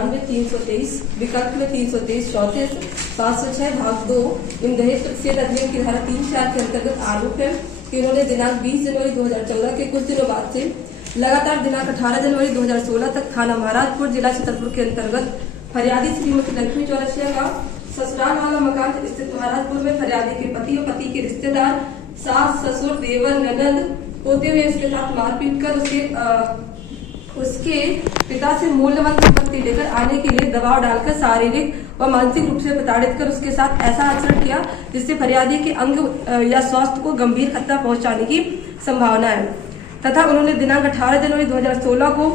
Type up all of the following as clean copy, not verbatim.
393 विकल्प में 323 34 506 भाग 2 इन दहेज प्रतिषेध अधिनियम की धारा 3-4 के अंतर्गत आरोप है कि उन्होंने दिनांक 20 जनवरी 2014 के कुछ दिनों बाद से लगातार दिनांक 18 जनवरी 2016 तक थाना महाराजपुर जिला छतरपुर के अंतर्गत फरियादी श्रीमती लक्ष्मी चौरसिया का ससुराल वाला मकान स्थित महाराजपुर में फरियादी के पति और पति के रिश्तेदार सास ससुर देवर ननद होते हुए इसके साथ मारपीट कर उसके पिता से मूल्यवान संपत्ति लेकर आने के लिए दबाव डालकर शारीरिक व मानसिक रूप से प्रताड़ित कर उसके साथ ऐसा आचरण किया जिससे फरियादी के अंग या स्वास्थ्य को गंभीर खतरा पहुंचाने की संभावना है तथा उन्होंने दिनांक 18 जनवरी 2016 को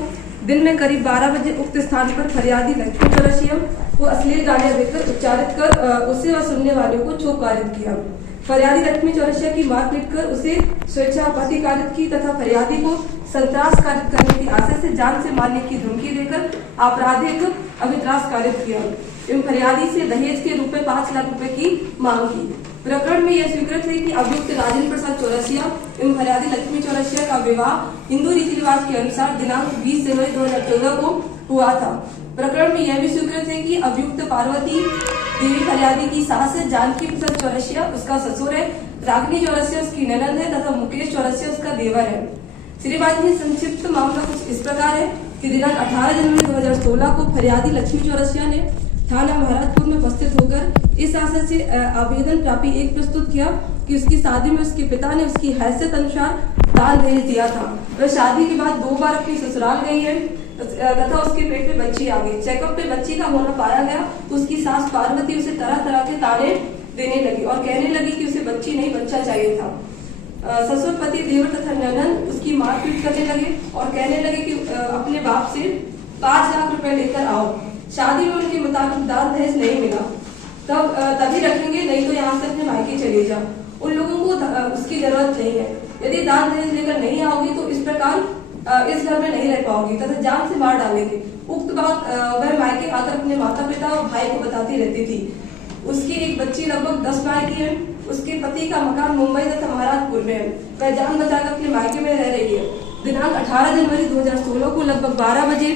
दिन में करीब 12 बजे उक्त स्थान पर फरियादी लक्ष्मी चौरसिया को अश्लील गालियां देकर उच्चारित कर उसे और सुनने वालों को चोट कारित किया। फरियादी लक्ष्मी चौरसिया की मारपीट कर उसे स्वेच्छापति कारित की तथा फरियादी को संत्रास कारित करने की आशा से जान से मारने की धमकी देकर आपराधिक अभित्रास कारित किया एवं फरियादी से दहेज के रूप में 5 लाख रुपए की मांग की। प्रकरण में यह स्वीकृत है कि अभियुक्त राजेंद्र प्रसाद चौरसिया एवं फरियादी लक्ष्मी चौरसिया का विवाह हिंदू रीति रिवाज के अनुसार दिनांक 20 जनवरी 2014 को हुआ था। प्रकरण में यह भी स्वीकृत है कि अभियुक्त पार्वती देवी फरियादी की सास है, जानकी प्रसाद चौरसिया उसका ससुर है, रागिनी चौरसिया उसकी ननद है तथा मुकेश चौरसिया उसका देवर है। श्रीमान जी, संक्षिप्त मामला कुछ इस प्रकार है कि दिनांक 18 जनवरी 2016 को फरियादी लक्ष्मी चौरसिया ने थाना महाराजपुर में उपस्थित होकर इस आशय से आवेदन प्रापी 1 प्रस्तुत किया कि उसकी शादी में उसके पिता ने उसकी हैसियत अनुसार दान दहेज दिया था। वह शादी के बाद 2 बार अपनी ससुराल गई है तथा उसके पेट में बच्ची आ गई। चेकअप में बच्ची का होना पाया गया तो उसकी सास पार्वती उसे तरह तरह के ताने देने लगी और कहने लगी कि उसे बच्ची नहीं बच्चा चाहिए था। ससुर पति देवर तथा ननद उसकी मारपीट करने लगे और कहने लगे कि अपने बाप से 5 लाख रुपए लेकर आओ। शादी में उनके मुताबिक दान दहेज नहीं मिला तभी रखेंगे, नहीं तो यहाँ से अपने मायके चले जाओ। उन लोगों को उसकी जरूरत नहीं है। यदि दान दहेज लेकर नहीं आओगी तो इस प्रकार इस घर में नहीं रह पाओगी तथा जान से मार डालेंगे। उक्त बात वह मायके आकर अपने माता पिता और भाई को बताती रहती थी। उसकी एक बच्ची लगभग 10 माह की है। उसके पति का मकान मुंबई तथा महाराजपुर में है। वह जान बचाकर अपने मायके में रह रही है। दिनांक 18 जनवरी 2016 को लगभग 12 बजे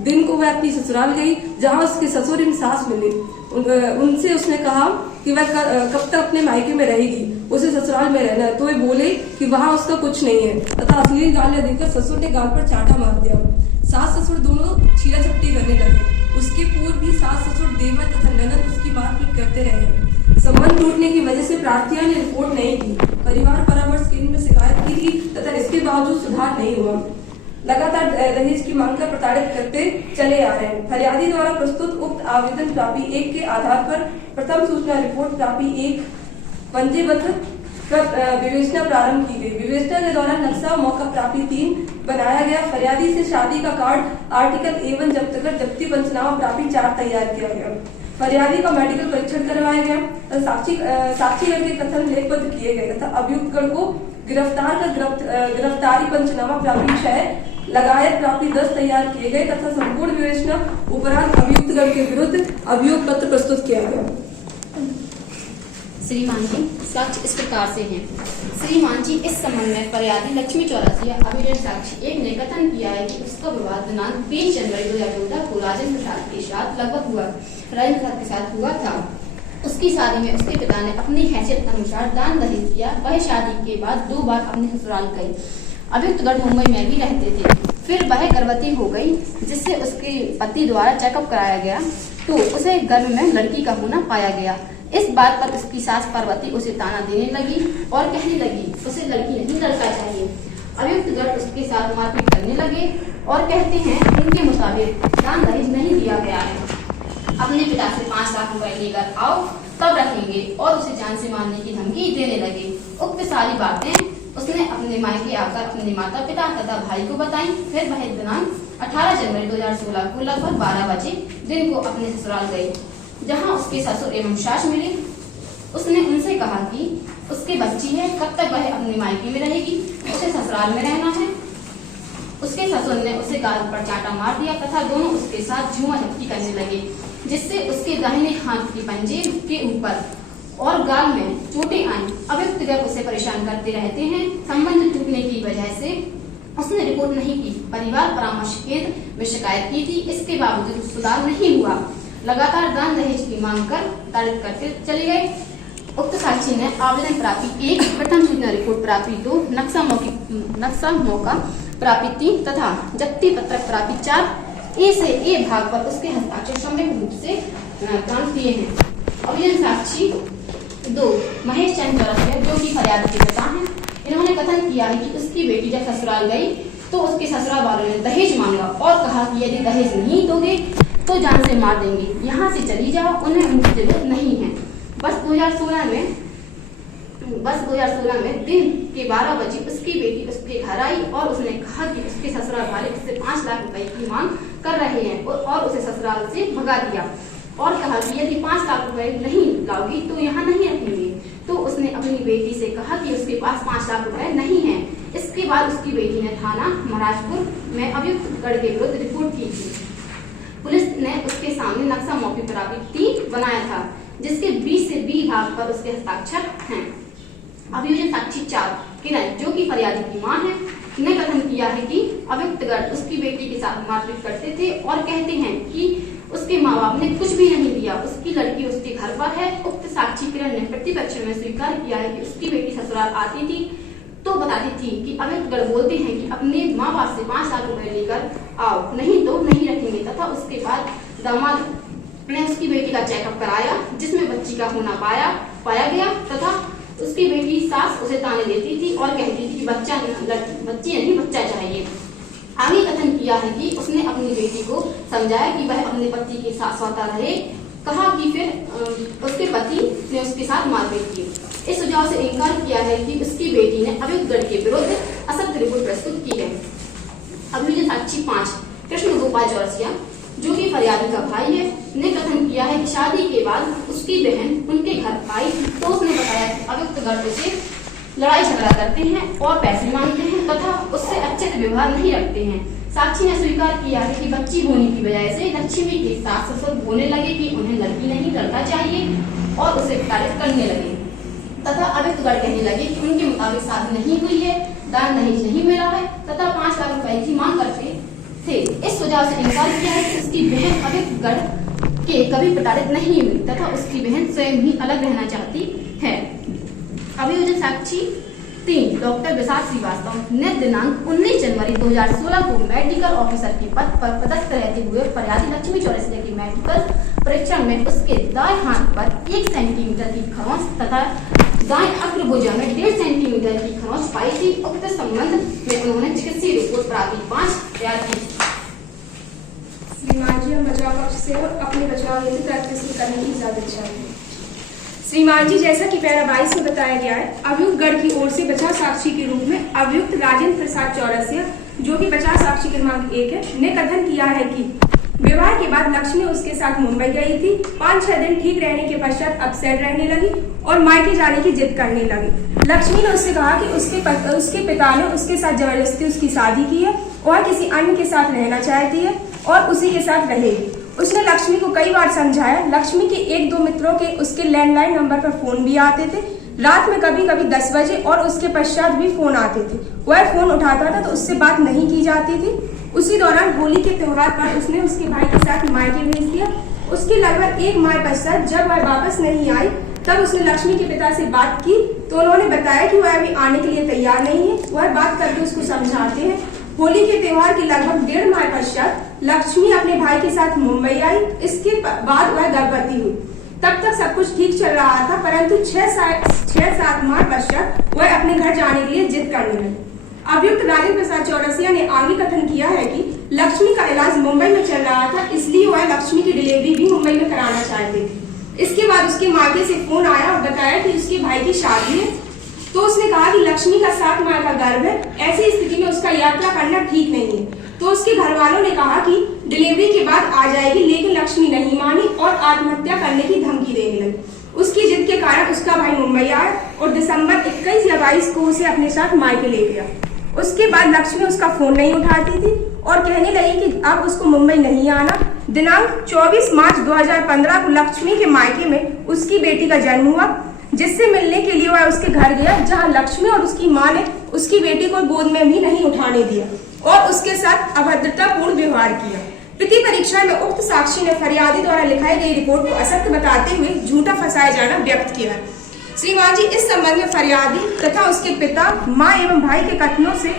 दिन को वह अपनी ससुराल गई जहां उसके ससुर एवं सास मिले। उनसे उसने कहा कि वह कब तक अपने मायके में रहेगी, उसे ससुराल में रहना है। तो वे बोले कि वहां उसका कुछ नहीं है तथा अश्लील गालियां देकर ससुर ने गाल पर चांटा मार दिया। सास ससुर दोनों छीला झपटी करने लगे। उसके पूर्व भी सास ससुर देवर तथा ननद उसकी मारपीट करते रहे। संबंध टूटने की वजह से प्रार्थिया ने रिपोर्ट नहीं की। परिवार परामर्श केंद्र में शिकायत की थी तथा इसके बावजूद सुधार नहीं हुआ। लगातार दहेज की मांग कर प्रताड़ित करते चले आ रहे हैं। फरियादी द्वारा प्रस्तुत उक्त आवेदन प्रापी 1 के आधार पर प्रथम सूचना रिपोर्ट प्रापी 1 पंजीबद्ध कर विवेचना प्रारंभ की गई। विवेचना के दौरान नक्शा मौका प्रापी 3 बनाया गया। फरियादी से शादी का कार्ड आर्टिकल A1 जब्त कर जब्ती पंचनामा प्रापी 4 तैयार किया गया। फरियादी का मेडिकल परीक्षण करवाया गया। साक्षीगण के कथन लेखबद्ध किए गए तथा अभियुक्तगण को गिरफ्तार कर गिरफ्तारी पंचनामा प्रापी 6 लगायत प्राप्ति 10 तैयार किए गए तथा संपूर्ण विवेचना उपरांत अभियुक्तगण के विरुद्ध अभियोग पत्र प्रस्तुत किया गया। श्रीमान जी, साक्ष्य इस प्रकार से हैं। श्रीमान जी, इस संबंध में फरियादी लक्ष्मी चौरसिया अभियुक्त साक्षी 1 ने कथन किया है कि उसका विवाह दिनांक 20 जनवरी 2014 को राजेंद्र प्रसाद के साथ हुआ था। उसकी शादी में उसके पिता ने अपनी हैसियत अनुसार दान दहेज दिया। वह शादी के बाद 2 बार अपने ससुराल गई। अभियुक्तगण मुंबई में भी रहते थे। फिर वह गर्भवती हो गई जिससे उसके पति द्वारा चेकअप कराया गया तो उसे गर्भ में लड़की का होना पाया गया। इस बात पर उसकी सास पार्वती उसे ताना देने लगी और कहने लगी उसे लड़की नहीं लड़का चाहिए। अभियुक्तगण उसके साथ मारपीट करने लगे और कहते हैं उनके मुताबिक दान दहेज नहीं दिया गया है। अपने पिता से 5 लाख रुपए लेकर आओ तब रखेंगे और उसे जान से मारने की धमकी देने लगे। उक्त सारी बातें उसने अपने मायके आकर अपने माता पिता तथा भाई को बताई। फिर वह दिनांक 18 जनवरी 2016 को लगभग 12 बजे दिन को अपने ससुराल गई जहां उसके ससुर एवं सास मिले। उसने उनसे कहा कि उसकी बच्ची है, कब तक वह अपने मायके में रहेगी, उसे ससुराल में रहना है। उसके ससुर ने उसे गाल पर चांटा मार दिया तथा दोनों उसके साथ झूमा झटकी करने लगे जिससे उसके दाहिने हाथ की पंजे के ऊपर और गाल में चोटें आई। अभियुक्तगण उसे परेशान करते रहते हैं। संबंध टूटने की वजह से उसने रिपोर्ट नहीं की। परिवार परामर्श केंद्र में शिकायत की थी, इसके बावजूद सुधार नहीं हुआ। लगातार दान दहेज की मांग कर ताड़ित करते चले गए। उक्त साक्षी ने आवेदन प्राप्ति 1, प्रथम सूचना रिपोर्ट प्राप्ति 2, नक्शा मौका प्राप्ति 3 तथा जब्ती पत्रक प्राप्ति 4 ए से ए भाग पर उसके हस्ताक्षर सम्यक रूप से काम किए हैं। अभियोजन साक्षी 2 महेश चंद्र चौरसिया, जो कि फरियादी के पिता हैं। इन्होंने कथन किया है कि उसकी बेटी जब ससुराल गई तो उसके ससुराल वालों ने दहेज मांगा और कहा कि यदि दहेज नहीं दोगे तो जान से मार देंगे, यहाँ से चली जाओ, उन्हें उनकी जरूरत नहीं है। बस 2016 में दिन के 12 बजे उसकी बेटी उसके घर आई और उसने कहा कि उसके ससुराल वाले उससे 5 लाख रुपए की मांग कर रहे हैं और उसे ससुराल से भगा दिया और कहा कि यदि 5 लाख रुपए नहीं लाओगी तो यहाँ नहीं रखेंगे। तो उसने अपनी बेटी से कहा कि उसके पास 5 लाख रुपए नहीं है। इसके बाद उसकी बेटी ने थाना महाराजपुर में अभियुक्त गढ़ के विरुद्ध रिपोर्ट की थी। पुलिस ने उसके सामने नक्शा मौके प्राप्ति 3 बनाया था, जिसके बी से बी भाग पर उसके हस्ताक्षर हैं। अभियोजन साक्षी 4 किरण, जो कि फरियादी की मां है, ने कथन किया है कि अभियुक्त गढ़ उसकी बेटी के साथ मारपीट करते थे और कहते हैं कि उसके माँ बाप ने कुछ भी नहीं दिया, उसकी लड़की उसके घर पर है। उक्त साक्षी किरण ने प्रतिपक्ष में स्वीकार किया है कि उसकी बेटी ससुराल आती थी तो बताती थी कि अभियुक्त गढ़ बोलते हैं कि अपने माँ बाप से 5 लाख रुपए लेकर आओ, नहीं तो नहीं रखेंगे। तथा उसके बाद दामाद ने उसकी बेटी का चेकअप कराया, जिसमें बच्ची का होना पाया गया तथा उसकी बेटी सास उसे ताने देती थी और कहती थी कि बच्ची नहीं बच्चा चाहिए। आगे कथन किया है कि उसने अपनी बेटी को समझाया कि वह अपने पति के साथ सोता रहे। कहा कि फिर उसके पति ने उसके साथ मारपीट की। इस सुझाव से इनकार किया है कि उसकी बेटी ने अभियुक्त गढ़ के विरुद्ध असत्य रिपोर्ट प्रस्तुत की है। अभियोजन साक्षी 5 कृष्ण गोपाल चौरसिया, जो कि फरियादी का भाई है, ने कथन किया है कि शादी के बाद उसकी बहन उनके घर आई तो उसने बताया कि अभियुक्त गढ़ से लड़ाई झगड़ा करते हैं और पैसे मांगते हैं तथा उससे अच्छे से व्यवहार नहीं रखते हैं। साक्षी ने स्वीकार किया है कि बच्ची होने की वजह से लक्ष्मी के सास ससुर बोलने लगे कि उन्हें लड़की नहीं लड़का चाहिए और उसे प्रताड़ित करने लगे तथा अभियुक्त गढ़ कहने लगे कि उनके मुताबिक शादी नहीं हुई है, दान दहेज नहीं मिला है तथा 5 लाख रुपए की मांग करते थे। इस सुझाव से इनकार किया है कि उसकी बहन अभियुक्त गढ़ के कभी प्रताड़ित नहीं हुई तथा उसकी बहन स्वयं ही अलग रहना चाहती है। अभियोजन साक्षी 3 डॉक्टर विशाल श्रीवास्तव ने दिनांक 19 जनवरी 2016 को मेडिकल ऑफिसर के पद पर पदस्थ रहते हुए फरियादी लक्ष्मी चौरसिया की मेडिकल परीक्षण में उसके दाएं हाथ पर 1 सेंटीमीटर की खरोंच तथा दाएं अग्रभुजा में 1.5 सेंटीमीटर की खरोंच पाई थी। उक्त संबंध में उन्होंने चिकित्सीय रिपोर्ट प्राप्ति 5 तैयार की। श्रीमान जी, हम बचाव पक्ष से अपने बचाव हेतु तर्क प्रस्तुत करने की इजाजत चाहेंगे। श्रीमान जी, जैसा कि पैरा 22 में बताया गया है, अभियुक्त गढ़ की ओर से बचाव साक्षी के रूप में अभियुक्त राजेंद्र प्रसाद चौरसिया, जो कि बचाव साक्षी क्रमांक 1 है, ने कथन किया है कि विवाह के बाद लक्ष्मी उसके साथ मुंबई गई थी। 5-6 दिन ठीक रहने के पश्चात अपसेट रहने लगी और मायके जाने की जिद करने लगी। लक्ष्मी ने उससे कहा कि उसके पिता ने उसके साथ जबरदस्ती उसकी शादी की है और किसी अन्य के साथ रहना चाहती है और उसी के साथ रहेगी। उसने लक्ष्मी को कई बार समझाया। लक्ष्मी के 1-2 मित्रों के उसके लैंडलाइन नंबर पर फोन भी आते थे, रात में कभी कभी 10 बजे और उसके पश्चात भी फोन आते थे। वह फोन उठाता था तो उससे बात नहीं की जाती थी। उसी दौरान होली के त्योहार पर उसने उसके भाई के साथ मायके भेज दिया। उसके लगभग 1 माह पश्चात जब वह वापस नहीं आई तब उसने लक्ष्मी के पिता से बात की तो उन्होंने बताया कि वह अभी आने के लिए तैयार नहीं है। वह बात करके उसको समझाते हैं। होली के त्योहार के लगभग 1.5 माह पश्चात लक्ष्मी अपने भाई के साथ मुंबई आई। इसके बाद वह गर्भवती हुई। तब तक सब कुछ ठीक चल रहा था, परंतु 6-7 माह पश्चात वह अपने घर जाने के लिए जिद करने लगी। अभियुक्त राजेंद्र प्रसाद चौरसिया ने आगे कथन किया है कि लक्ष्मी का इलाज मुंबई में चल रहा था, इसलिए वह लक्ष्मी की डिलीवरी भी मुंबई में कराना चाहते थे। इसके बाद उसके मायके से फोन आया और बताया कि उसके भाई की शादी है। तो उसने कहा कि लक्ष्मी का 7 माह का गर्भ है, ऐसी स्थिति में उसका यात्रा करना ठीक नहीं है। तो उसके घर वालों ने कहा कि डिलीवरी के बाद आ जाएगी, लेकिन लक्ष्मी नहीं मानी और आत्महत्या करने की धमकी देने लगी। उसकी जिद के कारण उसका भाई मुंबई आया और दिसंबर 21 या 22 को उसे अपने साथ मायके ले गया। उसके बाद लक्ष्मी उसका फोन नहीं उठाती थी और कहने लगी कि अब उसको मुंबई नहीं आना। दिनांक 24 मार्च 2015 को लक्ष्मी के मायके में उसकी बेटी का जन्म हुआ, जिससे मिलने के लिए वह उसके घर गया, जहां लक्ष्मी और उसकी मां ने उसकी बेटी को गोद में भी नहीं उठाने दिया और उसके साथ अभद्रतापूर्ण व्यवहार किया। प्रति परीक्षा में उक्त साक्षी ने फरियादी द्वारा लिखाई गई रिपोर्ट को असत्य बताते हुए झूठा फंसाया जाना व्यक्त किया। श्रीमान जी, इस संबंध में फरियादी तथा उसके पिता, मां एवं भाई के कथनों से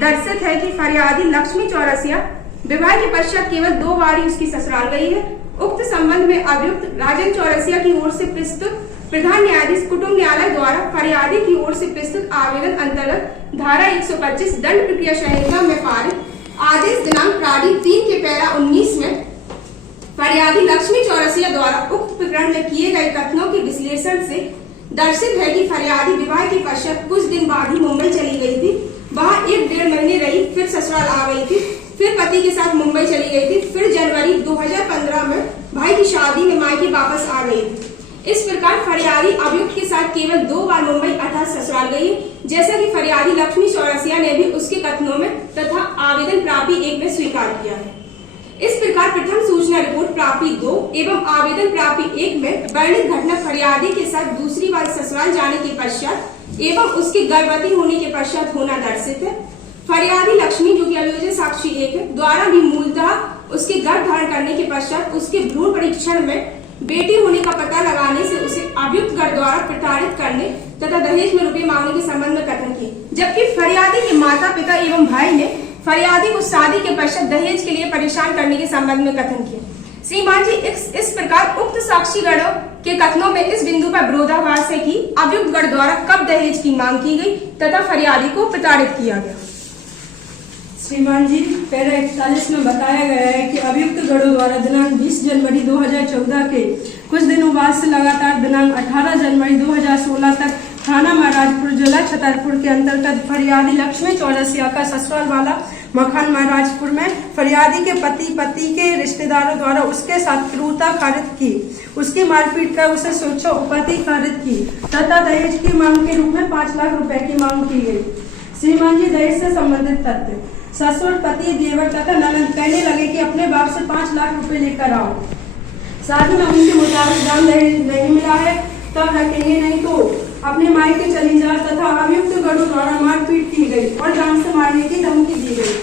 दर्शित है कि फरियादी लक्ष्मी चौरसिया विवाह के पश्चात केवल 2 बार ही उसकी ससुराल गई है। उक्त संबंध में अभियुक्त राजन चौरसिया की ओर से प्रस्तुत प्रधान न्यायाधीश कुटुंब न्यायालय द्वारा फरियादी की ओर से प्रस्तुत आवेदन अंतर्गत धारा 125 दंड प्रक्रिया संहिता में पारित आदेश दिनांक तारीख 3 के पैरा 19 में फरियादी लक्ष्मी चौरसिया द्वारा उक्त प्रकरण में किए गए कथनों के विश्लेषण से दर्शित है कि फरियादी विवाह के पश्चात कुछ दिन बाद ही मुंबई चली गई थी। वहां 1-1.5 महीने रही, फिर ससुराल आ गई थी, फिर पति के साथ मुंबई चली गई थी, फिर जनवरी 2015 में भाई की शादी में मायके वापस आ गई थी। इस प्रकार फरियादी अभियुक्त के साथ केवल 2 बार मुंबई अर्थात ससुराल गई, जैसा कि फरियादी लक्ष्मी चौरसिया ने भी उसके कथनों में तथा आवेदन प्रापी 1 में स्वीकार किया है। इस प्रकार प्रथम सूचना रिपोर्ट प्रापी 2 एवं आवेदन प्रापी 1 में वर्णित घटना फरियादी के साथ दूसरी बार ससुराल जाने के पश्चात एवं उसके गर्भवती होने के पश्चात होना दर्शित है। फरियादी लक्ष्मी, जो कि अभियोजन साक्षी 1 है, द्वारा भी मूलतः उसके गर्भ धारण करने के पश्चात उसके भ्रूण परीक्षण में बेटी होने का पता लगाने से उसे अभियुक्त गढ़ द्वारा प्रताड़ित करने तथा दहेज में रुपये मांगने के संबंध में कथन किए, जबकि फरियादी के माता पिता एवं भाई ने फरियादी को शादी के पश्चात दहेज के लिए परेशान करने के संबंध में कथन किए। श्रीमान जी, इस प्रकार उक्त साक्षी गणों के कथनों में इस बिंदु पर विरोधाभास है कि अभियुक्त गढ़ द्वारा कब दहेज की मांग की गई तथा फरियादी को प्रताड़ित किया गया। श्रीमान जी, पैरा 41 में बताया गया है कि अभियुक्त गढ़ों द्वारा दिनांक 20 जनवरी 2014 के कुछ दिनों बाद से लगातार दिनांक 18 जनवरी 2016 तक थाना महाराजपुर, जिला छतरपुर के अंतर्गत फरियादी लक्ष्मी चौरसिया का ससुराल वाला मकान महाराजपुर में फरियादी के पति के रिश्तेदारों द्वारा उसके साथ क्रूरता कारित की, उसकी मारपीट कर उसे सोचोपति कारित की तथा दहेज की मांग के रूप में 5 लाख रुपए की मांग की गई। श्रीमान जी, दहेज से संबंधित तथ्य: ससुर, पति, देवर तथा ननद कहने लगे कि अपने बाप से 5 लाख रुपए लेकर आओ। शादी में उनके मुताबिक दान दहेज नहीं मिला है तब रखेंगे, नहीं तो अपने मायके चली जा तथा अभियुक्त गढ़ों द्वारा मारपीट की गई और जान से मारने की धमकी दी गई।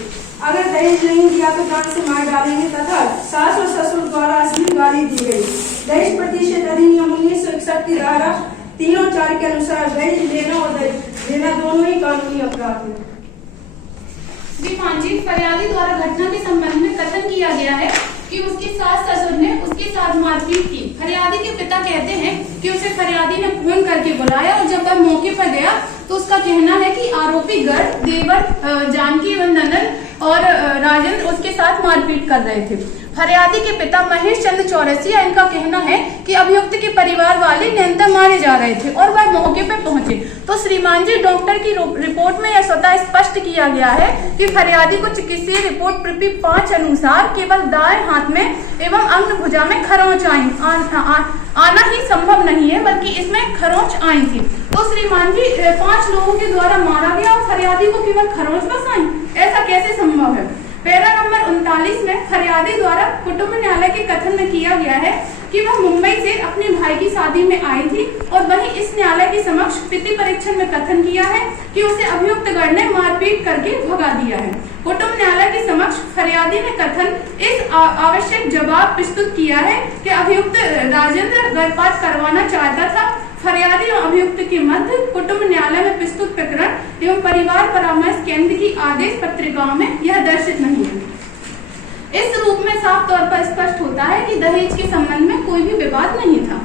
अगर दहेज नहीं दिया तो जान से मार डालेंगे तथा सास और ससुर द्वारा अश्लील गाली दी गई। दहेज प्रतिषेध अधिनियम 1961 की धारा 3 और 4 के अनुसार दहेज लेना और दहेज देना दोनों ही कानूनी अपराध है। श्रीमान जी, फरियादी द्वारा घटना के संबंध में कथन किया गया है कि उसके सास ससुर ने उसके साथ मारपीट की। फरियादी के पिता कहते हैं कि उसे फरियादी ने फोन करके बुलाया और जब वह मौके पर गया तो उसका कहना है कि आरोपी गढ़, देवर, जानकी एवं ननद और राजन उसके साथ मारपीट कर रहे थे। फरियादी के पिता महेश चंद्र चौरसिया, इनका कहना है कि अभियुक्त के परिवार वाले निरंतर मारे जा रहे थे और वह मौके पर पहुंचे। तो श्रीमान जी, डॉक्टर की रिपोर्ट में यह स्वतः स्पष्ट किया गया है कि फरियादी को चिकित्सीय रिपोर्ट प्रति 5 अनुसार केवल दाएं हाथ में एवं अंग भुजा में खरोंच आना ही संभव नहीं है, बल्कि इसमें खरोंच आई थी। तो श्रीमान जी, 5 लोगों के द्वारा मारा गया और फरियादी को केवल खरोंच बस आई, ऐसा कैसे संभव है? पैरा नंबर 39 में फरियादी द्वारा कुटुंब न्यायालय के कथन में किया गया है कि वह मुंबई से अपने भाई की शादी में आई थी और वहीं इस न्यायालय के समक्ष प्रति परीक्षण में कथन किया है कि उसे अभियुक्त गढ़ ने मारपीट करके भगा दिया है। कुटुंब न्यायालय के समक्ष फरियादी ने कथन इस आवश्यक जवाब प्रस्तुत किया है कि अभियुक्त राजेंद्र गर्भपात करवाना चाहता था। फरियादी और अभियुक्त के मध्य कुटुंब न्यायालय में प्रस्तुत प्रकरण एवं परिवार परामर्श केंद्र की आदेश पत्रिकाओं में यह दर्शित नहीं है। इस रूप में साफ तौर पर स्पष्ट होता है कि दहेज के संबंध में कोई भी विवाद नहीं था।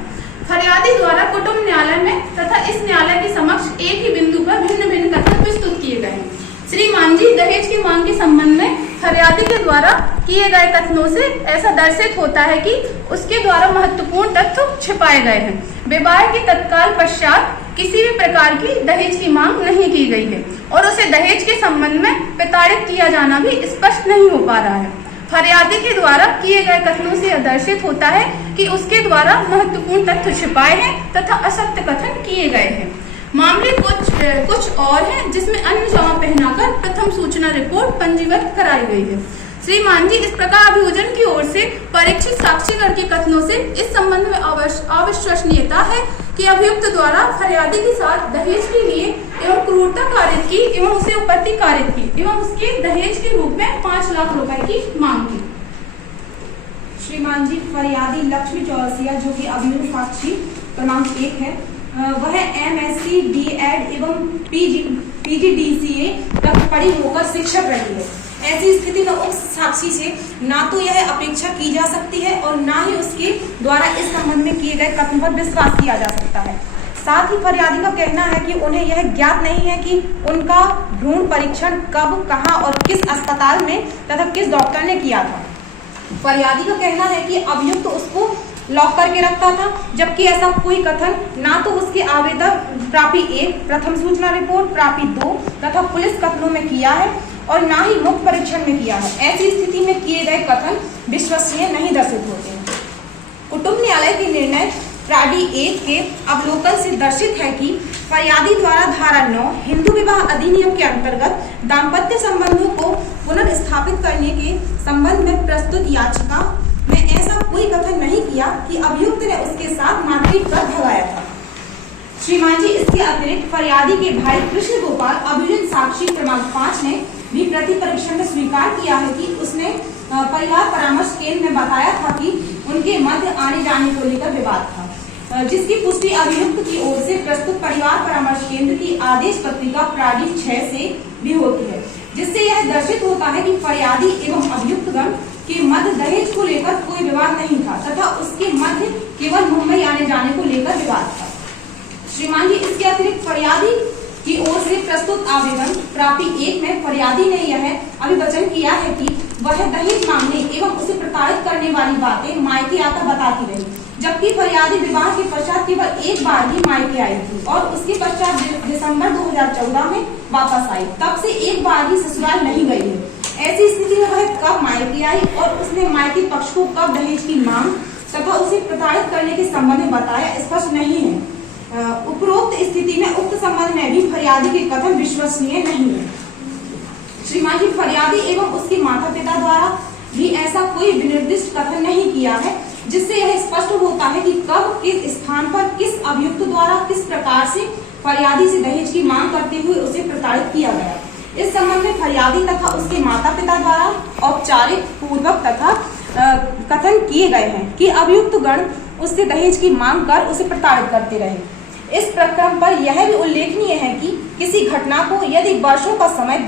फरियादी द्वारा कुटुंब न्यायालय में तथा इस न्यायालय के समक्ष एक ही बिंदु पर भिन्न भिन्न कथन प्रस्तुत किए गए हैं। श्रीमान जी, दहेज की मांग के संबंध में फरियादी के द्वारा किए गए कथनों से ऐसा दर्शित होता है कि उसके द्वारा महत्वपूर्ण तथ्य छिपाए गए हैं। विवाह के तत्काल पश्चात किसी भी प्रकार की दहेज की मांग नहीं की गई है और उसे दहेज के संबंध में प्रताड़ित किया जाना भी स्पष्ट नहीं हो पा रहा है। फरियादी के द्वारा किए गए कथनों से दर्शित होता है कि उसके द्वारा महत्वपूर्ण तथ्य छिपाए हैं तथा असत्य कथन किए गए हैं। मामले कुछ और हैं जिसमें अन्य जवाब पहनाकर प्रथम सूचना रिपोर्ट पंजीबद्ध कराई गई है। श्रीमान जी, इस प्रकार अभियोजन की ओर से परीक्षित साक्षीगण के कथनों से इस संबंध में अविश्वसनीयता है कि अभियुक्त द्वारा फरियादी के साथ दहेज के लिए एवं क्रूरता कारित की एवं उसे उपत्ति कारित की एवं उसके दहेज के रूप में 5 लाख रुपए की मांग की। श्रीमान जी, फरियादी लक्ष्मी चौरसिया जो कि अभियुक्त साक्षी क्रमांक 1 है, वह MSc B.Ed एवं PGDCA तक पढ़ी होकर शिक्षक रही है। ऐसी स्थिति में उक्त साक्षी से ना तो यह अपेक्षा की जा सकती है और ना ही उसके द्वारा इस संबंध में किए गए कथन पर विश्वास किया जा सकता है। साथ ही फरियादी का कहना है कि उन्हें यह ज्ञात नहीं है कि उनका भ्रूण परीक्षण कब, कहां और किस अस्पताल में तथा किस डॉक्टर ने किया था। फरियादी का कहना है कि अभियुक्त उसको लॉक करके रखता था, जबकि ऐसा कोई कथन ना तो उसके आवेदन प्रापी 1 प्रथम सूचना रिपोर्ट, प्रापी 2 तथा पुलिस कथनों में किया है और ना ही मुक्त परीक्षण में किया है। ऐसी स्थिति में किए गए कथन विश्वसनीय नहीं दर्शित होते हैं। कुटुंब न्यायालय के निर्णय प्राडी 1 के अवलोकन से दर्शित है कि फरियादी द्वारा धारा 9 हिंदू विवाह अधिनियम के अंतर्गत दाम्पत्य संबंधों को पुनर्स्थापित करने के संबंध में प्रस्तुत याचिका में ऐसा कोई कथन नहीं किया कि अभियुक्त ने उसके साथ मारपीट कर भगाया था। श्रीमान जी, इसके अतिरिक्त फरियादी के भाई कृष्ण गोपाल अभियुक्त साक्षी क्रमांक 5 ने भी प्रति परीक्षण में स्वीकार किया है कि उसने परिवार परामर्श केंद्र में बताया था कि उनके मध्य आने जाने को लेकर विवाद था, जिसकी पुष्टि अभियुक्त की ओर से प्रस्तुत परिवार परामर्श केंद्र की आदेश पत्रिका प्राडी 6 से भी होती है, जिससे यह दर्शित होता है कि फरियादी एवं अभियुक्तगण के मध्य दहेज को लेकर कोई विवाद नहीं था तथा उसके मध्य केवल मुंबई आने जाने को लेकर विवाद था। श्रीमान जी, इसके अतिरिक्त फरियादी की ओर से प्रस्तुत आवेदन प्रापी 1 में फरियादी ने यह अभिवचन किया है कि वह दहेज मांगने एवं उसे प्रताड़ित करने वाली बातें मायके आकर बताती रही, जबकि फरियादी विवाह के पश्चात केवल एक बार ही मायके आई थी और उसके पश्चात दिसंबर 2014 में वापस आई। तब से एक बार ही ससुराल नहीं गई है। ऐसी स्थिति में वह कब मायके आई और उसने मायके पक्ष को कब दहेज की मांग तथा उसे प्रताड़ित करने के संबंध में बताया स्पष्ट नहीं है। उपरोक्त स्थिति में उक्त संबंध में भी फरियादी के कथन विश्वसनीय नहीं है। श्रीमान जी, फरियादी एवं उसके माता पिता द्वारा भी ऐसा कोई विनिर्दिष्ट कथन नहीं किया है, जिससे यह स्पष्ट होता है कि कब, किस स्थान पर, किस अभियुक्त द्वारा किस प्रकार से फरियादी से दहेज की मांग करते हुए उसे प्रताड़ित किया गया। इस संबंध में फरियादी तथा उसके माता पिता द्वारा औपचारिक पूर्वक तथा कथन किए गए हैं कि अभियुक्त गण उससे दहेज की मांग कर उसे प्रताड़ित करते रहे। इस प्रक्रम पर यह भी उल्लेखनीय है कि किसी घटना को यदि वर्षों का समय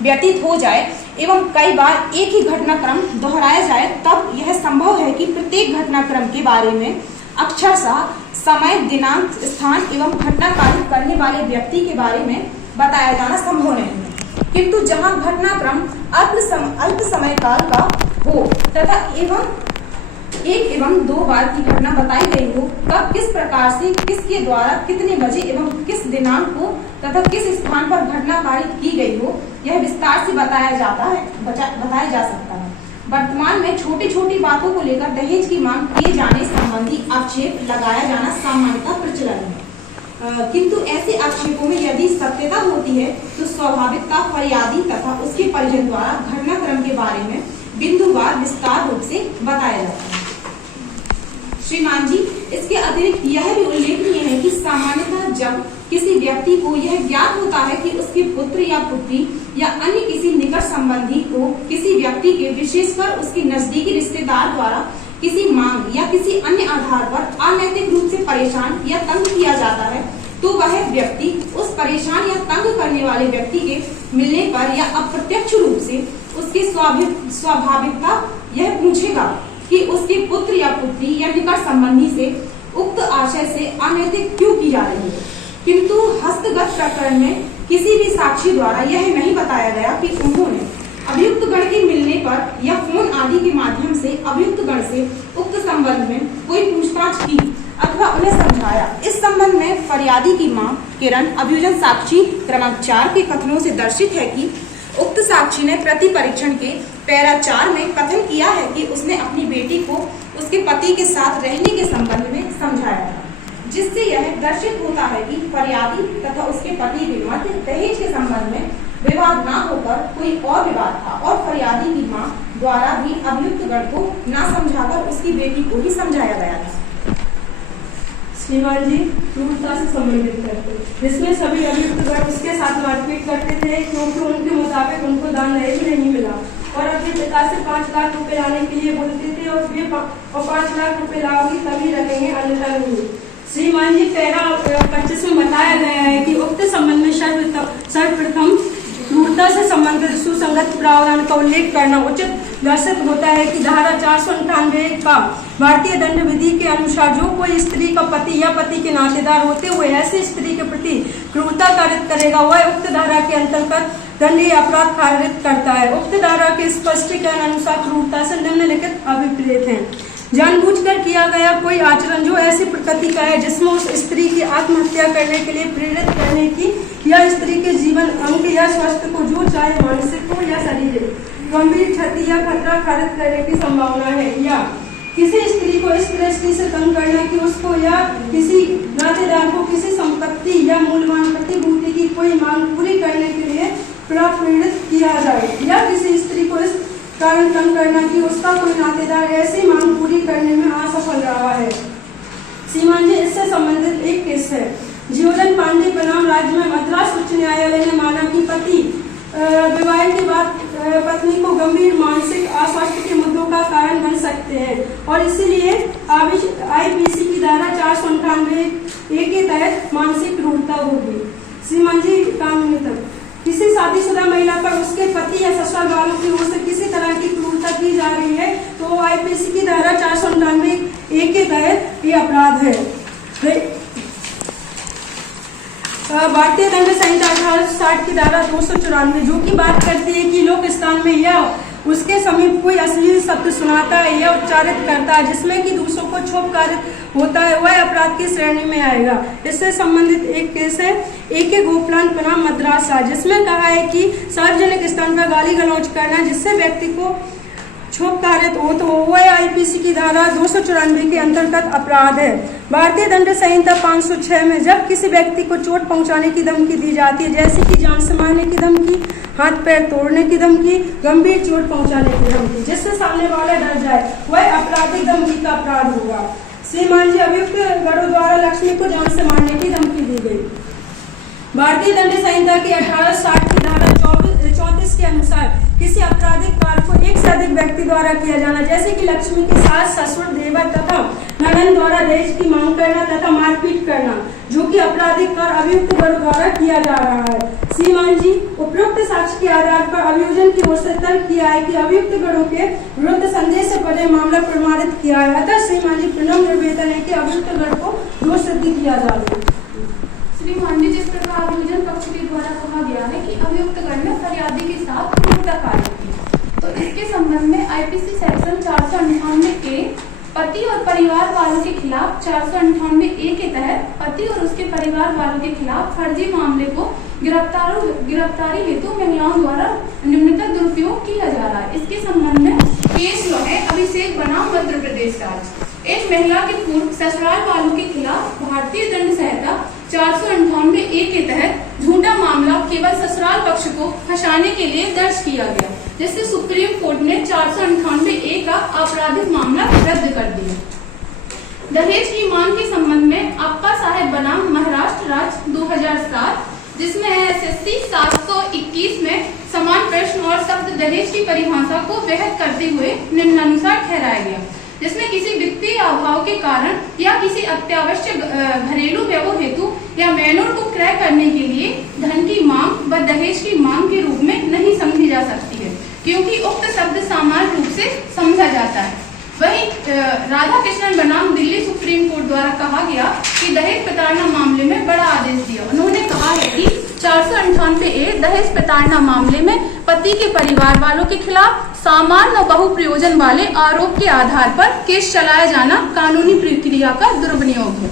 व्यतीत हो जाए एवं कई बार एक ही घटनाक्रम दोहराया जाए, तब यह संभव है कि प्रत्येक घटनाक्रम के बारे में अक्षरशः समय, दिनांक, स्थान एवं घटना कारित करने वाले व्यक्ति के बारे में बताया जाना संभव नहीं है। किंतु जहां घटनाक्रम अल्प समय काल का हो तथा एक एवं 2 बार की घटना बताई गई हो, तब किस प्रकार से, किसके द्वारा, कितने बजे एवं किस दिनांक को तथा किस स्थान पर घटना कारित की गई हो, यह विस्तार से बताया जा सकता है। वर्तमान में छोटी छोटी बातों को लेकर दहेज की मांग किए जाने संबंधी आक्षेप लगाया जाना सामान्यतः प्रचलन है, किंतु ऐसे आक्षेपों में यदि सत्यता होती है तो स्वाभाविकता फरियादी तथा उसके परिजन द्वारा घटनाक्रम के बारे में बिंदुवार विस्तार रूप से बताया जाता है। श्रीमान जी, इसके अतिरिक्त यह भी उल्लेखनीय है कि सामान्यतः जब किसी व्यक्ति को यह ज्ञात होता है कि उसके पुत्र या पुत्री या अन्य किसी निकट संबंधी को किसी व्यक्ति के, विशेषकर उसके नजदीकी रिश्तेदार द्वारा किसी मांग या किसी अन्य आधार पर अनैतिक रूप से परेशान या तंग किया जाता है, तो वह व्यक्ति उस परेशान या तंग करने वाले व्यक्ति के मिलने पर या अप्रत्यक्ष रूप से उसकी स्वाभाविकता यह पूछेगा कि उसके पुत्र या पुत्री या निकट संबंधी से उक्त आशय से अनैतिक क्यों की जा रही है। किंतु हस्तगत प्रकरण में किसी भी साक्षी द्वारा यह नहीं बताया गया कि उन्होंने अभियुक्त गण के मिलने पर या फोन आदि के माध्यम से अभियुक्त गण से उक्त संबंध में कोई पूछताछ की अथवा उन्हें समझाया। इस संबंध में फरियादी की मां किरण अभियोजन साक्षी क्रमांक 4 के कथनों से दर्शित है कि उक्त साक्षी ने प्रति परीक्षण के पैरा 4 में कथन किया है कि उसने अपनी बेटी को उसके पति के साथ रहने के संबंध में समझाया था, जिससे यह दर्शित होता है कि फरियादी तथा उसके पति के मध्य दहेज के संबंध में विवाद न होकर कोई और विवाद था और फरियादी की मां द्वारा भी अभियुक्त गण को न समझाकर उसकी बेटी को ही समझाया गया था। श्रीमान जी क्रूरता से संबंधित करते, जिसमें सभी अभियुक्त गण उसके साथ मारपीट करते थे क्योंकि उनके मुताबिक उनको दान दहेज नहीं मिला और अपने पिता से 5 लाख रुपए लाने के लिए बोलते थे और 5 लाख रुपए लाओगी तभी रखेंगे अन्यथा नहीं। श्रीमान जी पैरा 25 में बताया गया है कि उक्त संबंध में सर्वप्रथम क्रूरता से संबंधित सुसंगत प्रावधान का उल्लेख करना उचित दर्शित होता है कि धारा 498 का भारतीय दंड विधि के अनुसार जो कोई स्त्री का पति या पति के नातेदार होते हुए ऐसी स्त्री के प्रति क्रूरता कारित करेगा वह उक्त धारा के अंतर्गत दंडनीय अपराध कारित करता है। उक्त धारा के स्पष्टीकरण अनुसार क्रूरता से निम्नलिखित अभिप्रेत हैं। जानबूझकर किया गया कोई आचरण जो ऐसी प्रकृति का है जिसमें उस स्त्री की आत्महत्या करने के लिए प्रेरित करने की या स्त्री के जीवन अंग या स्वास्थ्य को जो चाहे मानसिक हो या शारीरिक गंभीर क्षति या खतरा कारित करने की संभावना है, या किसी स्त्री को इस दृष्टि से तंग करना कि उसको या किसी नातेदार को किसी संपत्ति या मूल्यवान प्रतिभूति की कोई मांग पूरी करने के लिए प्रेरित किया जाए, या किसी स्त्री को इस कारण तंग करना कि उसका कोई नातेदार ऐसी मांग पूरी करने में असफल रहा है। श्रीमान जी इससे संबंधित एक केस है। जीवजन पांडे बनाम राज्य में मद्रास उच्च न्यायालय ने माना कि पति विवाह के बाद पत्नी को गंभीर मानसिक अस्वास्थ्य के मुद्दों का कारण बन सकते हैं और इसीलिए आईपीसी की धारा 498 के तहत मानसिक क्रूरता होगी। श्रीमान जी कानूनी तक किसी शादीशुदा महिला पर उसके पति या ससुराल वालों की ओर से किसी तरह की क्रूरता की जा रही है तो आईपीसी की धारा 498 के तहत ये अपराध है। भारतीय दंड संहिता 1860 की धारा 294 जो कि बात करती है कि लोक स्थान में या उसके समीप कोई अश्लील शब्द सुनाता है या उच्चारित करता है जिसमें कि दूसरों को क्षोभ कारित होता है वह अपराध की श्रेणी में आएगा। इससे संबंधित एक केस है AK गोपलान बनाम मद्रास जिसमें कहा है कि सार्वजनिक स्थान पर गाली गलौज करना जिससे व्यक्ति को क्षोभ कारित हो तो वह आईपीसी की धारा 294 के अंतर्गत अपराध है। भारतीय दंड संहिता 506 में जब किसी व्यक्ति को चोट पहुंचाने की धमकी दी जाती है जैसे कि जान से मारने की धमकी, हाथ पैर तोड़ने की धमकी, गंभीर चोट पहुंचाने की धमकी जिससे सामने वाला डर जाए वह आपराधिक धमकी का अपराध होगा। श्रीमान जी अभियुक्त गणों द्वारा लक्ष्मी को जान से मारने की धमकी दी गई। भारतीय दंड संहिता की 1860 की धारा 34 के अनुसार किसी आपराधिक कार्य को एक से अधिक व्यक्ति द्वारा किया जाना जैसे कि लक्ष्मी की सास, ससुर, देवर तथा ननद द्वारा दहेज की मांग करना तथा मारपीट करना जो कि आपराधिक कार्य अभियुक्त गणों द्वारा किया जा रहा है। श्रीमान जी उपरोक्त साक्ष्य के आधार पर अभियोजन की ओर से तर्क किया है कि अभियुक्त गणों के विरुद्ध संदेह से परे मामला प्रमाणित किया है। अतः श्रीमान जी प्रणम्र निवेदन है कि अभियुक्त गण को दोष सिद्ध किया जाए। श्रीमान जी जिस प्रकार अभियोजन पक्ष के द्वारा कहा गया है कि अभियुक्त गण ने फरियादी के साथ क्रूरता कारित की तो इसके संबंध में आईपीसी सेक्शन 498 के पति और परिवार वालों के खिलाफ 498 के तहत पति और उसके परिवार वालों के खिलाफ फर्जी मामले को गिरफ्तारी हेतु महिलाओं द्वारा निम्नतम दुरुपयोग किया जा रहा है। इसके संबंध में केस लो है अभिषेक बनाम मध्य प्रदेश राज्य। एक महिला के पूर्व ससुराल वालों के खिलाफ भारतीय दंड संहिता 498 के तहत झूठा मामला केवल ससुराल पक्ष को फंसाने के लिए दर्ज किया गया जिससे सुप्रीम कोर्ट ने 498 का आपराधिक मामला रद्द कर दिया। दहेज की मांग के संबंध में अप्पा साहेब बनाम महाराष्ट्र राज्य 2007 जिसमें SSC 721 में समान प्रश्न और शब्द दहेज की परिभाषा को वैध करते हुए निम्नानुसार ठहराया गया जिसमें किसी वित्तीय अभाव के कारण या किसी अत्यावश्यक घरेलू व्यवहार हेतु या मैनोर को क्रय करने के लिए धन की मांग व दहेज की मांग के रूप में नहीं समझी जा सकती है क्योंकि उक्त शब्द सामान्य रूप से समझा जाता है। वहीं राधा कृष्णन बनाम दिल्ली सुप्रीम कोर्ट द्वारा कहा गया कि दहेज प्रताड़ना मामले में बड़ा आदेश दिया। उन्होंने कहा है कि 498 दहेज प्रताड़ना मामले में पति के परिवार वालों के खिलाफ सामान्य और बहु प्रयोजन वाले आरोप के आधार पर केस चलाया जाना कानूनी प्रक्रिया का दुर्विनियोग है।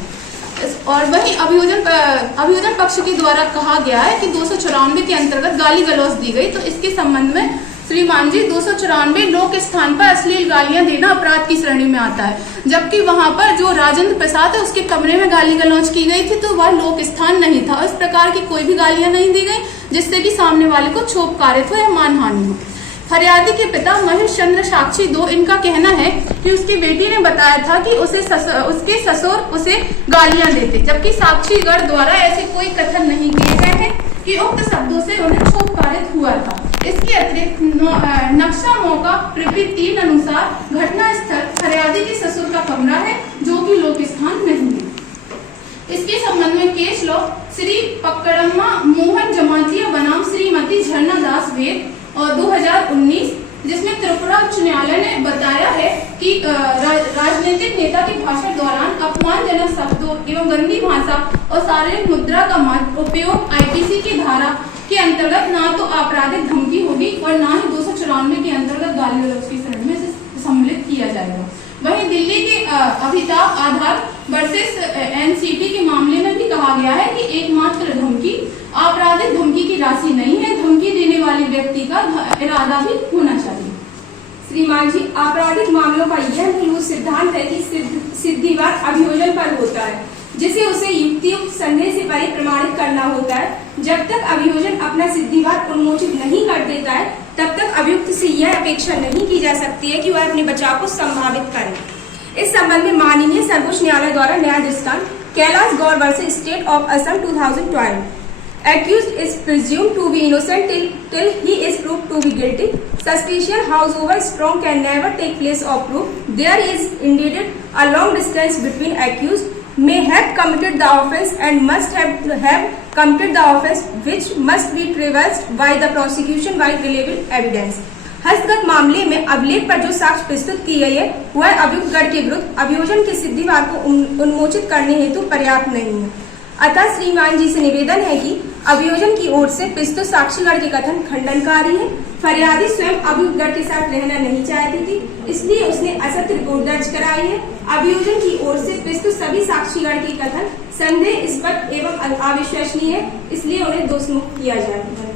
और वहीं अभियोजन पक्ष के द्वारा कहा गया है कि 294 के अंतर्गत गाली गलौज दी गई तो इसके संबंध में श्रीमान जी 294 लोक स्थान पर अश्लील गालियां देना अपराध की श्रेणी में आता है जबकि वहां पर जो राजेंद्र प्रसाद है उसके कमरे में गाली गलौज की गई थी तो वह लोक स्थान नहीं था। इस प्रकार की कोई भी गालियां नहीं दी गई जिससे कि सामने वाले को क्षोभ कारित हो या मानहानि हो। फरियादी के पिता महेश चंद्र साक्षी 2 इनका कहना है कि उसकी बेटी ने बताया था कि उसके ससुर उसे गालियां देते, जबकि साक्षीगढ़ द्वारा ऐसे कोई कथन नहीं किए गए हैं कि उक्त शब्दों से उन्हें क्षोभ पारित हुआ था। इसके अतिरिक्त नक्शा मौका प्रवृत्ति 3 अनुसार घटना स्थल फरियादी के ससुर का कमरा है, जो कि लोक स्थान नहीं है। इसके संबंध में केस लॉ श्री पकड़म्मा मोहन जमातिया बनाम श्रीमती झरना दास वेद और 2019, जिसमें त्रिपुरा उच्च न्यायालय ने बताया है कि राजनीतिक नेता के भाषण दौरान अपमानजनक शब्दों एवं गंदी भाषा और शारीरिक मुद्रा का उपयोग आईपीसी की धारा के अंतर्गत ना तो आपराधिक धमकी होगी और ना ही 294 के अंतर्गत गाली गलौज की श्रेणी में सम्मिलित किया जाएगा। वहीं दिल्ली के अभिताभ आधार वर्सेस एनसीटी के मामले में भी कहा गया है कि एकमात्र धमकी आपराधिक धमकी की राशि नहीं है, धमकी देने वाले व्यक्ति का इरादा भी होना चाहिए। श्रीमान जी, आपराधिक मामलों का यह मूलभूत सिद्धांत है कि सिद्धिवाद अभियोजन पर होता है, जिसे उसे युक्तियुक्त संदेह से परे प्रमाणित करना होता है। जब तक अभियोजन अपना सिद्धिवाद उन्मोचित नहीं कर देता है, तब तक अभियुक्त से यह अपेक्षा नहीं की जा सकती है कि वह अपने बचाव को संभावित करे। इस संबंध में माननीय सर्वोच्च न्यायालय द्वारा न्याय दृष्टांत Kailash Gaur versus state of Assam 2012, accused is presumed to be innocent till he is proved to be guilty. Suspicion, however strong, can never take place of proof. There is indeed a long distance between accused may have committed the offence and must have committed the offence, which must be traversed by the prosecution by reliable evidence. हस्तगत मामले में अभिलेख पर जो साक्ष्य प्रस्तुत की गई है वह अभियुक्त गढ़ के विरुद्ध अभियोजन के सिद्धिवाद को उन्मोचित करने हेतु पर्याप्त नहीं है। अतः श्रीमान जी से निवेदन है कि अभियोजन की ओर से प्रस्तुत साक्षीगढ़ के कथन खंडनकारी है। फरियादी स्वयं अभियुक्त गढ़ के साथ रहना नहीं चाहती थी, इसलिए उसने असत्य रिपोर्ट दर्ज कराई है। अभियोजन की ओर से प्रस्तुत सभी साक्षीगढ़ के कथन संदेहास्पद एवं अविश्वसनीय है, इसलिए उन्हें दोषमुक्त किया जाए।